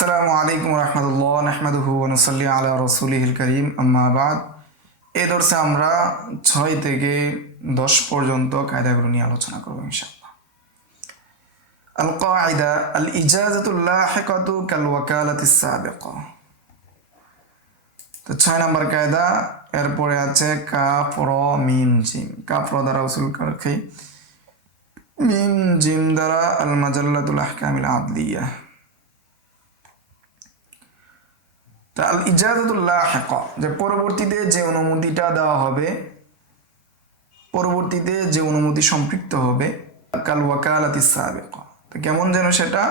আসসালামু আলাইকুম রহমতুল্লাহ নাহমাদুহু ওয়া নুসাল্লি আলা রাসূলিহিল কারীম আম্মা বাদ। এই দর্শে আমরা 6 থেকে 10 পর্যন্ত কায়দাগুলো নিয়ে আলোচনা করব ইনশাআল্লাহ। আল কায়দা আল ইজাজাতুল লাহিকাতু কাল ওয়াকালাতিস সাবিকা। তো 6 নম্বর কায়দা, এরপরে আছে কাফ র মিম জিম। কাফ র দ্বারা উসুল কারখি, মিম জিম দ্বারা আল মাজাল্লাতুল আহকামিল আদলিয়া। আল ইজাজাতুল লাহিকা, যে পরবর্তীতে যে অনুমতিটা দেওয়া হবে, পরবর্তীতে যে অনুমতি সম্পৃক্ত হবে, কাল ওয়াকালাতিস সাবিকা, তো কেমন যেন সেটা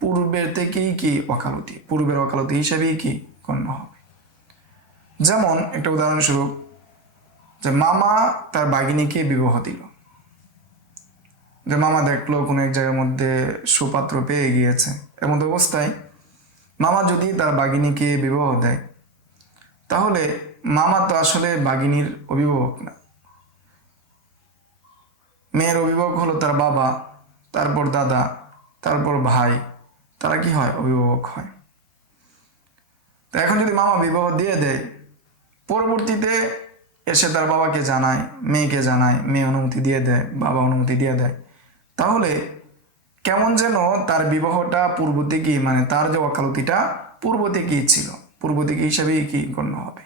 পূর্বের থেকেই কি ওয়াকালতি, পূর্বের ওয়াকালতি হিসেবেই কি গণ্য হবে। যেমন একটা উদাহরণস্বরূপ, যে মামা তার বাগিনীকে বিবাহ দিল। যে মামা দেখলো কোনো এক জায়গার মধ্যে সুপাত্র পেয়ে গিয়েছে, এমন অবস্থায় মামা যদি তার বাগিনীকে বিবাহ দেয়, তাহলে মামা তো আসলে বাগিনীর অভিভাবক না, মেয়ের অভিভাবক হলো তার বাবা, তারপর দাদা, তারপর ভাই, তারা কি হয়? অভিভাবক হয়। তো এখন যদি মামা বিবাহ দিয়ে দেয়, পরবর্তীতে এসে তার বাবাকে জানায়, মেয়েকে জানায়, মেয়ে অনুমতি দিয়ে দেয়, বাবা অনুমতি দিয়ে দেয়, তাহলে কেমন যেন তার বিবাহটা পূর্ব থেকেই, মানে তার যে ওয়াকালতিটা পূর্ব থেকেই ছিল, পূর্ব থেকে হিসাবেই কি গণ্য হবে।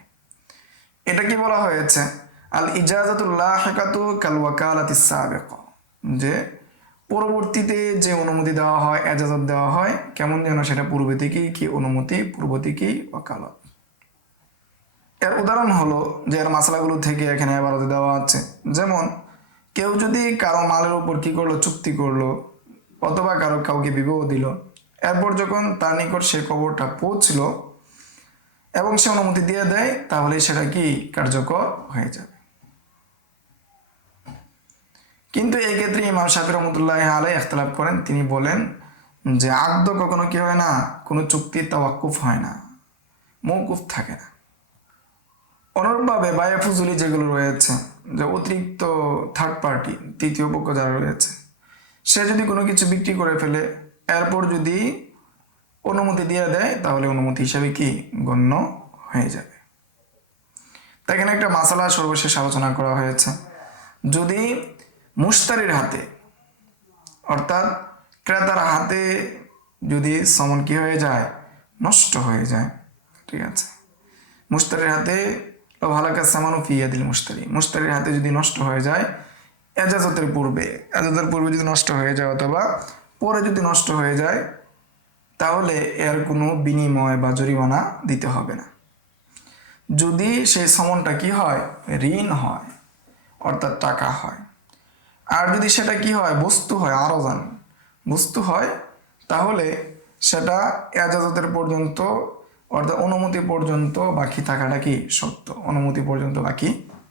এটা কি বলা হয়েছে? আল ইজাজাতুল লাহিকাতু কাল ওয়াকালাতিস সাবিকা, যে পরবর্তীতে যে অনুমতি দেওয়া হয়, এজাজত দেওয়া হয়, কেমন যেন সেটা পূর্ব থেকেই কি অনুমতি, পূর্ব থেকেই ওয়াকালত। এর উদাহরণ হলো, যে এর মাসলাগুলো থেকে এখানে এবারতে দেওয়া আছে। যেমন কেউ যদি কারো মালের উপর কি করলো, চুক্তি করলো, অথবা কাউকে বিবাহ দিল, এরপর যখন তার নিকট সে খবরটা পৌঁছলো এবং সে অনুমতি দিয়ে দেয়, তাহলে সেটা কি কার্যকর হয়ে যাবে। কিন্তু এই ক্ষেত্রে ইমাম শাফি রহমতুল্লাহ আলাইহি ইখতিলাফ করেন। তিনি বলেন যে আকদ কখনো কি হয় না, কোনো চুক্তি তাওয়াক্কুফ হয় না, মওকুফ থাকে না। অনুরূপভাবে বায়া ফুজুলি যেগুলো রয়েছে, যে অতিরিক্ত থার্ড পার্টি, তৃতীয় পক্ষ যারা রয়েছে, সে যদি কোনো কিছু বিক্রি করে ফেলে, এরপর যদি অনুমতি দিয়ে দেয়, তাহলে অনুমতি হিসাবে কি গণ্য হয়ে যাবে। তাই এখানে একটা মাসালা সর্বশেষ আলোচনা করা হয়েছে। যদি মুশতারির হাতে, অর্থাৎ ক্রেতার হাতে যদি সমন কি হয়ে যায়, নষ্ট হয়ে যায়, ঠিক আছে, মুশতারির হাতে ভালাকা সামানু ফিয়া দিল মুশতারি, মুশতারির হাতে যদি নষ্ট হয়ে যায়, এজাজতের পূর্বে যদি নষ্ট হয়ে যায়, অথবা পরে যদি নষ্ট হয়ে যায়, তাহলে এর কোনো বিনিময় বা জরিমানা দিতে হবে না। যদি সেই সমনটা কি হয়, ঋণ হয়, অর্থাৎ টাকা হয়। আর যদি সেটা কি হয়, বস্তু হয়, আরজান বস্তু হয়, তাহলে সেটা এজাজতের পর্যন্ত, অর্থাৎ অনুমতি পর্যন্ত বাকি থাকাটা কি সত্য, অনুমতি পর্যন্ত বাকি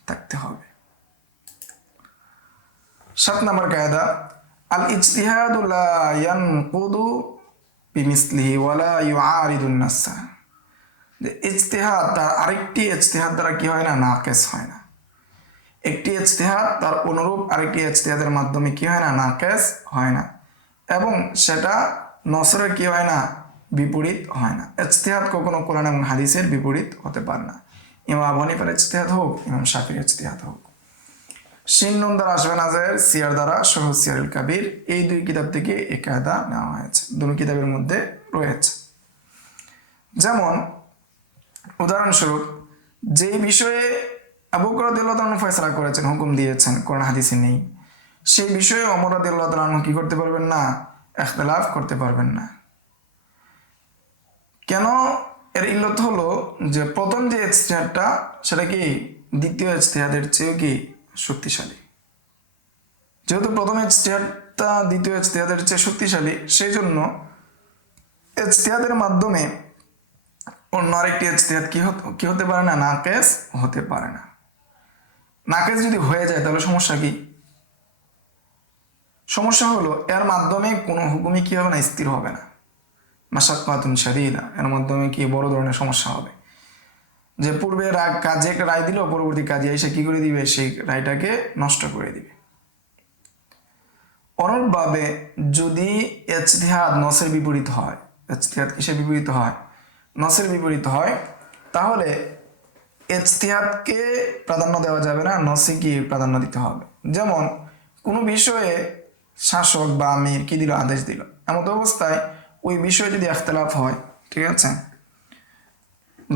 থাকতে হবে। 7 নম্বর কায়দা, আল ইজতিহাদু লা ইয়ানকুদু বিমিসলিহি ওয়ালা ইউআরিদুন নাসা। যে ইজতিহাদ তার আরেকটি ইজতিহাদ দ্বারা কি হয় না, নাকিস হয় না। একটি ইজতিহাদ তার অনুরূপ আরেকটি ইজতিহাদের মাধ্যমে কি হয় না, নাকিস হয় না, এবং সেটা নসরের কি হয় না, বিপরীত হয় না। ইজতিহাদ কখনো কোরআন এবং হাদিসের বিপরীত হতে পারে না। ইমাম আবু হানিফার ইজতিহাদ হোক, ইমাম শাফির ইজতিহাদ হোক। শিন্নুন দ্বারা আসবে নাজের, সিয়ার দ্বারা সহ সিয়ারুল কাবির, এই 2 কিতাব থেকে এই কায়দা নেওয়া হয়েছে, দুটো কিতাবের মধ্যে রয়েছে। যেমন উদাহরণস্বরূপ, যে বিষয়ে আবু বকর রাদিয়াল্লাহু তাআলা ফয়সালা করেছেন, হুকুম দিয়েছেন, কোরআন হাদিসে নেই, সেই বিষয়ে ওমর রাদিয়াল্লাহু তাআলা কি করতে পারবেন না, ইখতিলাফ করতে পারবেন না। কেন? এর ইল্লত হলো যে প্রথম যে ইজতিহাদটা, সেটা কি দ্বিতীয় ইজতিহাদের চেয়ে কি শক্তিশালী। যেহেতু প্রথম ইজতিহাদটা দ্বিতীয় ইজতিহাদের চেয়ে শক্তিশালী, সেই জন্য ইজতিহাদের মাধ্যমে অন্য আরেকটি ইজতিহাদ কি হতে পারে না, নাকিস হতে পারে না। নাকিস যদি হয়ে যায়, তাহলে সমস্যা কি? সমস্যা হলো এর মাধ্যমে কোনো হুকুমই কি হবে না, স্থির হবে না। মাশাক্কাতুন শাদীদা, এর মাধ্যমে কি বড় ধরনের সমস্যা হবে। যে পূর্বে কাজে একটা রায় দিল, পরবর্তী কাজে এসে কি করে দিবে, সেই রায়টাকে নষ্ট করে দিবে। অনুরূপভাবে যদি ইজতিহাদ নসের বিপরীত হয়, ইজতিহাদ কিসের বিপরীত হয়? নসের বিপরীত হয়। তাহলে ইজতিহাদকে প্রাধান্য দেওয়া যাবে না, নসকে প্রাধান্য দিতে হবে। যেমন কোনো বিষয়ে শাসক বা আমির কি দিল, আদেশ দিল, এমন অবস্থায় ওই বিষয়ে যদি ইখতিলাফ হয়, ঠিক আছে,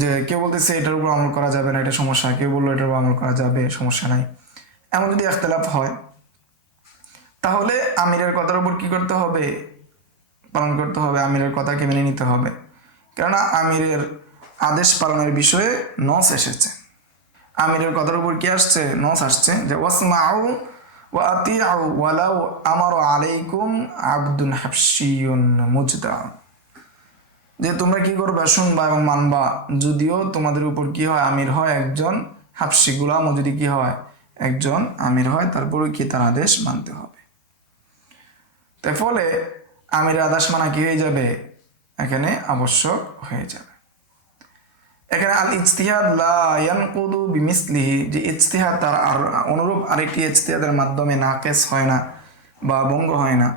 যে কেউ বলতেছে এটার উপর আমল করা যাবে না, এটা সমস্যা, কেউ বললো এটার উপর আমল করা যাবে, সমস্যা নাই, এমন যদি ইখতিলাফ হয়, তাহলে আমিরের কথার উপর কি করতে হবে? পালন করতে হবে, আমিরের কথাকে মেনে নিতে হবে। কেননা আমিরের আদেশ পালনের বিষয়ে নস এসেছে। আমিরের কথার উপর কি আসছে? নস আসছে যে ওয়াসমাউ ওয়া আতিউ ওয়ালাউ আমারু আলাইকুম আবদুন হাবশিয়ুন মুজদা, যে তোমরা কি করবে? শুনবা এবং মানবা, যদিও তোমাদের উপর কি হয়? আমির হয় একজন হাবশি গোলাম, ও যদি কি হয়? একজন আমির হয়, তারপরে কি তার আদেশ মানতে হবে। তার ফলে আমিরের আদেশ মানা কি হয়ে যাবে? এখানে আবশ্যক হয়ে যাবে। এখানে আল ইজতিহাদ লা ইয়ানকুদু বিমিসলিহি, যে ইজতিহাদ তার আর অনুরূপ আরেকটি ইজতিহাদের মাধ্যমে নাকেস হয় না বা ভঙ্গ হয় না।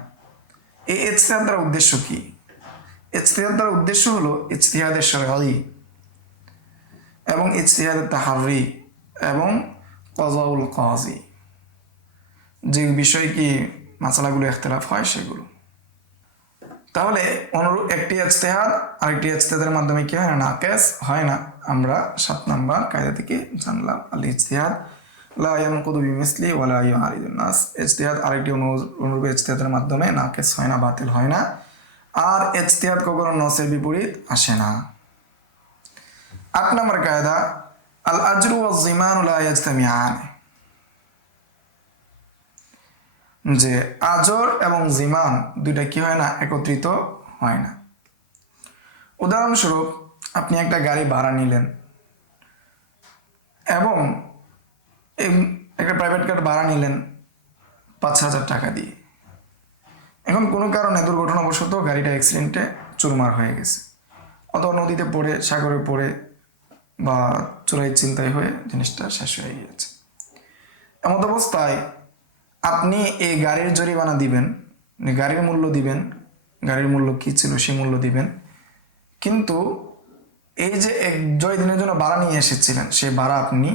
এই ইজতিহাদ দ্বারা উদ্দেশ্য কি? ইজতিহাদ দ্বারা উদ্দেশ্য হলো ইজতিহাদের শরঈ এবং ইজতিহাদের তাহাররি এবং কযাউল কাজী, যে বিষয় কি মাসালাগুলো ইখতিলাফ হয় সেগুলো। তাহলে অনুরূপ একটি ইজতিহাদ আরেকটি ইজতিহাদের মাধ্যমে কি হয় না? নাকেস হয় না। আমরা 7 নম্বর কায়দা থেকে জানলাম আল ইজতিহাদ লা ইয়ানকুদু বিমিসলি ওয়া লা ইউআরিদুন নাস, ইজতিহাদ আরেকটি অনুরূপ ইজতিহাদের মাধ্যমে নাকেস হয় না, বাতিল হয় না, আর ইজতিহাদ কখনো নসের বিপরীত আসে না। 8 নম্বর কায়দা আল আজরু ওয়াজ জিমান লা ইয়াজতামিআন, যে আজর এবং জিমান দুইটা কি হয় না? একত্রিত হয় না। উদাহরণস্বরূপ আপনি একটা গাড়ি ভাড়া নিলেন এবং একটা প্রাইভেট কার ভাড়া নিলেন 5,000 টাকা দিয়ে। এখন কোনো কারণে দুর্ঘটনাবশত গাড়িটা অ্যাক্সিডেন্টে চুরমার হয়ে গেছে, অথবা নদীতে পড়ে, সাগরে পড়ে বা চোরাই চিন্তায় হয়ে জিনিসটা শেষ হয়ে গিয়েছে। এমন অবস্থায় আপনি এই গাড়ির জরিমানা দিবেন, গাড়ির মূল্য দিবেন, গাড়ির মূল্য কী ছিল সেই মূল্য দিবেন, কিন্তু এই যে জয় দিনের জন্য ভাড়া নিয়ে এসেছিলেন সেই ভাড়া আপনি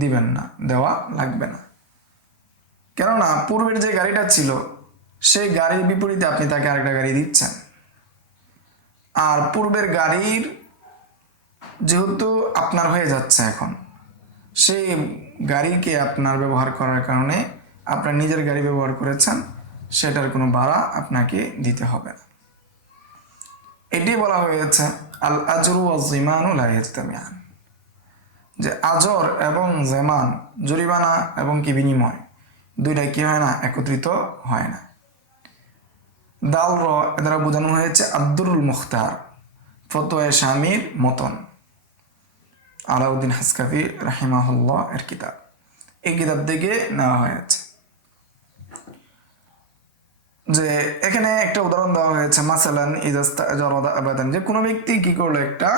দিবেন না, দেওয়া লাগবে না। কেননা পূর্বের যে গাড়িটা ছিল সেই গাড়ির বিপরীতে আপনি তাকে আরেকটা গাড়ি দিচ্ছেন, আর পূর্বের গাড়ির যেহেতু আপনার হয়ে যাচ্ছে, এখন সেই গাড়িকে আপনার ব্যবহার করার কারণে আপনার নিজের গাড়ি ব্যবহার করেছেন, সেটার কোনো ভাড়া আপনাকে দিতে হবে না। এটি বলা হয়েছে আল আজরু ওয়াজ জিমানু লা ইয়াজতামিআন, যে আজর এবং জেমান, জরিমানা এবং কি বিনিময়, দুইটা কি হয় না? একত্রিত হয় না। দাল র দ্বারা বোঝানো হয়েছে আব্দুল মুখতার, ফতোয়া শামির মতন, আলাউদ্দিন হাসকাফি রাহিমাহুল্লাহ এর কিতাব, এই কিতাব থেকে নেওয়া হয়েছে। যে এখানে একটা উদাহরণ দেওয়া হয়েছে, মাসালান ইজাস্তাজারাদা আবাদান, যে কোনো ব্যক্তি কি করলো? একটা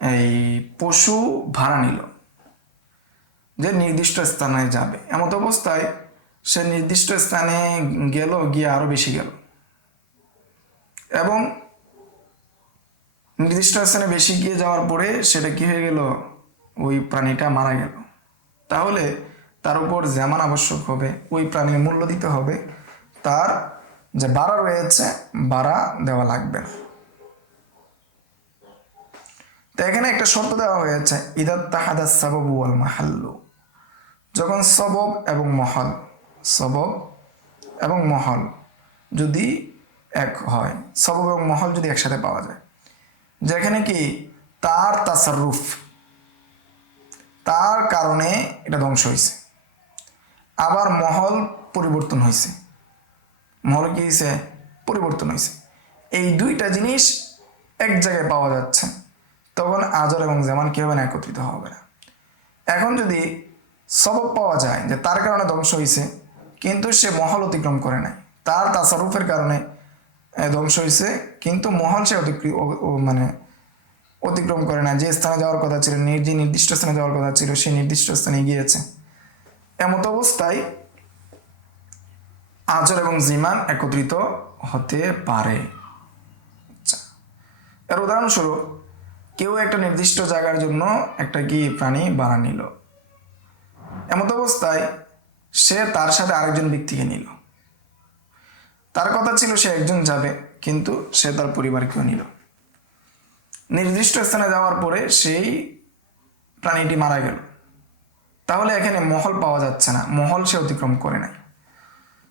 এই পশু ভাড়া নিল, যে নির্দিষ্ট স্থানে যাবে। এমত অবস্থায় সে নির্দিষ্ট স্থানে গেল, গিয়ে আরো বেশি গেল, এবং নির্দিষ্ট স্থানে বেশি গিয়ে যাওয়ার পরে সেটা কি হয়ে গেল? ওই প্রাণীটা মারা গেল। তাহলে তার উপর যেমন আবশ্যক হবে, ওই প্রাণীর মূল্য দিতে হবে, তার যে ভাড়া রয়েছে ভাড়া দেওয়া লাগবে না। তো এখানে একটা শর্ত দেওয়া হয়েছে, ইদাত তাহাদাস সাবাবু ওয়াল মাহাল্লু, যখন সবব এবং মহল, সবব এবং মহল যদি এক হয়, সবব এবং মহল যদি একসাথে পাওয়া যায়, যেখানে কি তার তাসাররুফ, তার কারণে এটা ধ্বংস হয়েছে, আবার মহল পরিবর্তন হয়েছে, মহল কি হয়েছে? পরিবর্তন হয়েছে, এই দুইটা জিনিস এক জায়গায় পাওয়া যাচ্ছে, তখন আজর এবং জামান কি হবে না? একত্রিত হবে না। এখন যদি সবব পাওয়া যায় যে তার কারণে ধ্বংস হয়েছে, কিন্তু সে মহল অতিক্রম করে নাই, তার তাসারুফের কারণে ধ্বংস হয়েছে, কিন্তু মহল সে অতিক্রম করে না, যে স্থানে যাওয়ার কথা ছিল, যে নির্দিষ্ট স্থানে যাওয়ার কথা ছিল, সেই নির্দিষ্ট স্থানে গিয়েছে। এমত অবস্থায় আজর এবং জিমান একত্রিত হতে পারে। এর উদাহরণস্বরূপ কেউ একটা নির্দিষ্ট জায়গার জন্য একটা কি প্রাণী ভাড়া নিল, এমত অবস্থায় সে তার সাথে আরেকজন ব্যক্তিকে নিল। তার কথা ছিল সে একজন যাবে, কিন্তু সে তার পরিবারকেও নিল। নির্দিষ্ট স্থানে যাওয়ার পরে সেই প্রাণীটি মারা গেল, তাহলে এখানে মহল পাওয়া যাচ্ছে না, মহল সে অতিক্রম করে নাই।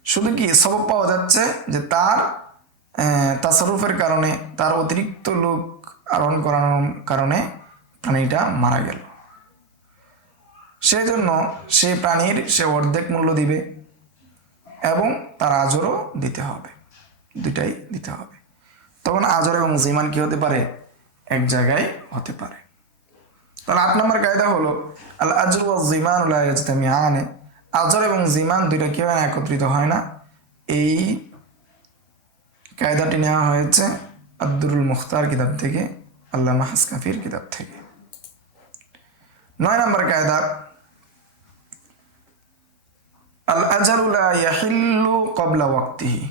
শুধু কি সবব পাওয়া যাচ্ছে যে তার তাসারুফের কারণে, তার অতিরিক্ত লোক আরোহণ করানোর কারণে প্রাণীটা মারা গেল। সেজন্য সে প্রাণীর সে অর্ধেক মূল্য দিবে এবং তার আজরও দিতে হবে, দুটাই দিতে হবে। তখন আজর এবং জিমান কি হতে পারে? এক জায়গায় হতে পারে। তাহলে 8 নম্বর কায়দা হলো আল আজর ওয়া জিমান লা ইয়াজতামিআন। আজর এবং জিমান দুইটা কি হয় না? একত্রিত হয় না। এই কায়দাটি নেওয়া হয়েছে আদ-দুরুল মুখতার কিতাব থেকে, আল্লামা হাসকাফির কিতাব থেকে। 9 নম্বর কায়দা আল আজারু লা ইয়াহিল্লু ক্বাবলা ওয়াক্তিহি।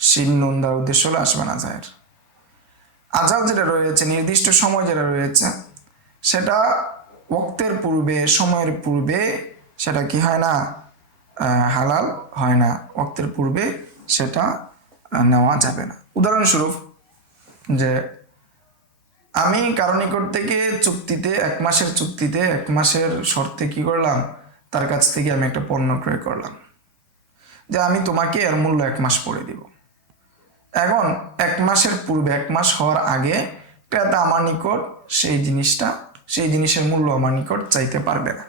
শিন নুন দ্বারা উদ্দেশ্য হলো আসমান আজার। আজার যেটা রয়েছে, নির্দিষ্ট সময় যেটা রয়েছে, সেটা ওয়াক্তের পূর্বে, সময়ের পূর্বে সেটা কি হয় না? হালাল হয় না। ওয়াক্তের পূর্বে সেটা নেওয়া যাবে না। উদাহরণস্বরূপ, যে আমি কারো নিকট থেকে চুক্তিতে, 1 মাসের চুক্তিতে, 1 মাসের শর্তে কি করলাম? তার কাছ থেকে আমি একটা পণ্য ক্রয় করলাম, যে আমি তোমাকে এর মূল্য 1 মাস পরে দিব। এখন 1 মাসের পূর্বে, 1 মাস হওয়ার আগে ক্রেতা আমার নিকট সেই জিনিসের মূল্য আমার নিকট চাইতে পারবে না।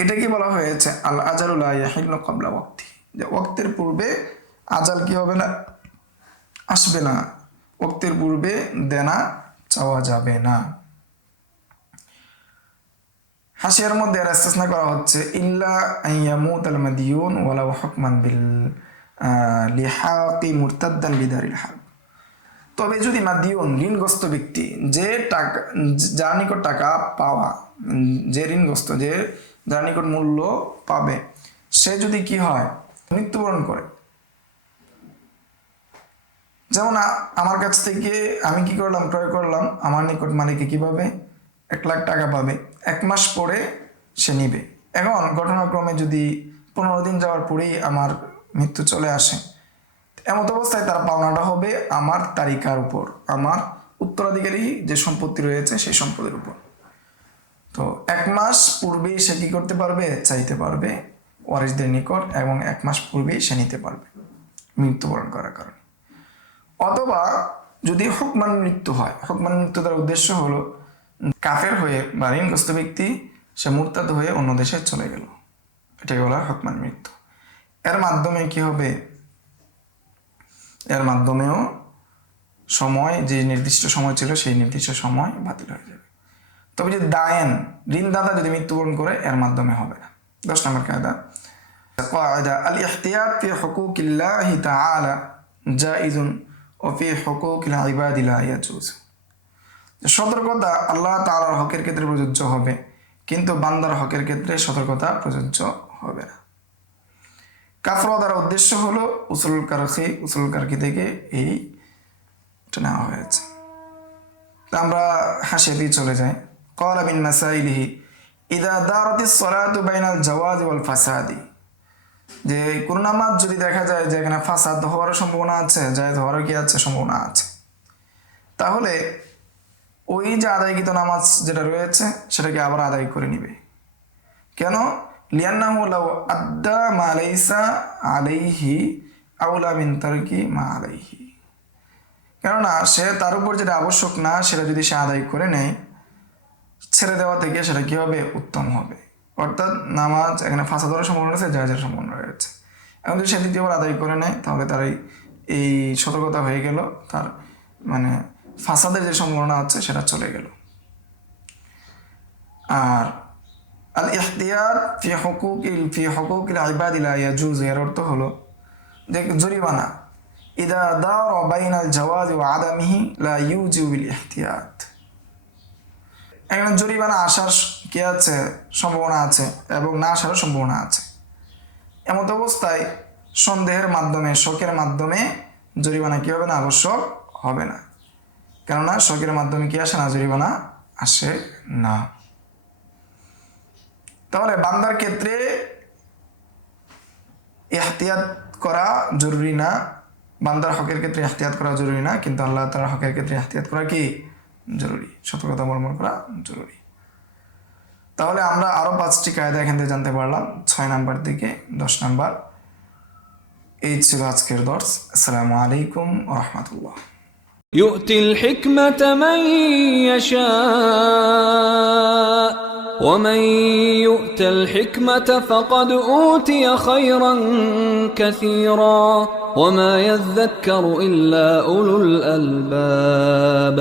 এটাকে বলা হয়েছে আল আজালু লা ইয়াহিল্লু ক্বাবলা ওয়াক্তি, যে ওয়াক্তের পূর্বে আজাল কি হবে না? আসবে না। ওয়াক্তের পূর্বে দেনা চাওয়া যাবে না। হাসিয়ার মধ্যে আর ইস্তিসনা করা হচ্ছে ইল্লা আন ইয়ামুতাল মাদিয়ুন ওয়ালাউ হুকমান বিল লিহাকি মুরতাদ্দান বিদারিল হাব। তবে যদি মাদিয়ুন, ঋণগ্রস্ত ব্যক্তি, যে টাকা, যার নিকট টাকা পাওয়া, যে ঋণগ্রস্ত, যে যার নিকট মূল্য পাবে, সে যদি কি হয়? মৃত্যুবরণ করে। যেমন আমার কাছ থেকে আমি কি করলাম? ক্রয় করলাম, আমার নিকট মালিকে কি পাবে? 1 লাখ টাকা পাবে। 1 মাস পরে সে নিবে। এখন ঘটনাক্রমে যদি 15 দিন যাওয়ার পরেই আমার মৃত্যু চলে আসে, এমত অবস্থায় তার পাওনাটা হবে আমার তালিকার উপর, আমার উত্তরাধিকারী যে সম্পত্তি রয়েছে সেই সম্পত্তির উপর। তো 1 মাস পূর্বেই সে কি করতে পারবে? চাইতে পারবে ওয়ারিসদের নিকট, এবং 1 মাস পূর্বেই সে নিতে পারবে মৃত্যুবরণ করার কারণে। অথবা যদি হুকমান মৃত্যু হয়, হুকমান মৃত্যু তার উদ্দেশ্য হলো কাফের হয়ে বা ঋণগ্রস্ত ব্যক্তি সে মুরতাদ হয়ে অন্য দেশে চলে গেল, এটাকে বলা হয় হুকমান মৃত্যু। এর মাধ্যমে কি হবে? এর মাধ্যমেও সময়, যে নির্দিষ্ট সময় ছিল সেই নির্দিষ্ট সময় বাতিল হয়ে যাবে। তবে যদি দায়েন, ঋণদাতা যদি মৃত্যুবরণ করে, এর মাধ্যমে হবে না। 10 নম্বর কায়দা আল ইহতিয়াত ফি হুকুকিল্লাহি তাআলা জাইজুন ওয়া ফি হুকুকিল ইবাদি লা ইয়াজুজ। সতর্কতা আল্লাহ তাআলার হকের ক্ষেত্রে প্রযোজ্য হবে, কিন্তু বান্দার হকের ক্ষেত্রে সতর্কতা প্রযোজ্য হবে না। কাফরা দ্বারা উদ্দেশ্য হলো উসুল কারকি থেকে এইটা নেওয়া হয়েছে। আমরা হাসিয়াতে চলে যাই। ক্বালা মিন মাসাইলিহি ইযা দারাতিস সালাতু বাইনাল জাওয়াজি ওয়াল ফাসাদি। যে কোন নামাজ যদি দেখা যায় যে এখানে ফাসাদ হওয়ার সম্ভাবনা আছে, জায়েজ হওয়ার কি আছে? সম্ভাবনা আছে, তাহলে ওই যে আদায়কৃত নামাজ যেটা রয়েছে সেটাকে আবার আদায় করে নিবে। কেন? লিয়ান্নাহু লাউ আদ্দা মা লাইসা আলাইহি আউলা মিন তারকি মা আলাইহি। কেননা সে তার উপর যেটা আবশ্যক না সেটা যদি সে আদায় করে নেয়, ছেড়ে দেওয়া থেকে সেটা কি হবে? উত্তম হবে। অর্থাৎ নামাজ এখানে ফাসাদ হওয়ার সম্ভাবনা রয়েছে, জায়েজের সম্ভাবনা রয়েছে। এখন যদি সে দ্বিতীয়বার আদায় করে নেয়, তাহলে তার এই সতর্কতা হয়ে গেল, তার মানে ফাসাদের যে সম্ভাবনা আছে সেটা চলে গেল। আর আল ইহতিয়াত ফি হুকুকিল ইবাদি লা ইয়াজুজ, এর অর্থ হলো যে জরিমানা ইদা দারা বাইনাল জাওয়াজি ওয়া আদামিহি লা ইউজিবু বিল ইহতিয়াত। এখানে জরিমানা আসার কি আছে? সম্ভাবনা আছে, এবং না আসারও সম্ভাবনা আছে। এমত অবস্থায় সন্দেহের মাধ্যমে, শকের মাধ্যমে জরিমানা কি হবে না? আবশ্যক হবে না। কেননা শখের মাধ্যমে কি আসে না, জরিমানা আসে না। তাহলে বান্দার ক্ষেত্রে ইহতিয়াত করা জরুরি না, বান্দার হকের ক্ষেত্রে ইহতিয়াত করা জরুরি না, কিন্তু আল্লাহ তাআলার হকের ক্ষেত্রে ইহতিয়াত করা কি জরুরি, সতর্কতা অবলম্বন করা জরুরি। তাহলে আমরা আরো 5টি কায়দা এখান থেকে জানতে পারলাম, 6 নাম্বার থেকে 10 নাম্বার। এই ছিল আজকের দর্স। আসসালামু আলাইকুম ওয়া রাহমাতুল্লাহ। يؤتي الحكمة من يشاء ومن يؤت الحكمة فقد أوتي خيرا كثيرا وما يذكر إلا أولو الألباب.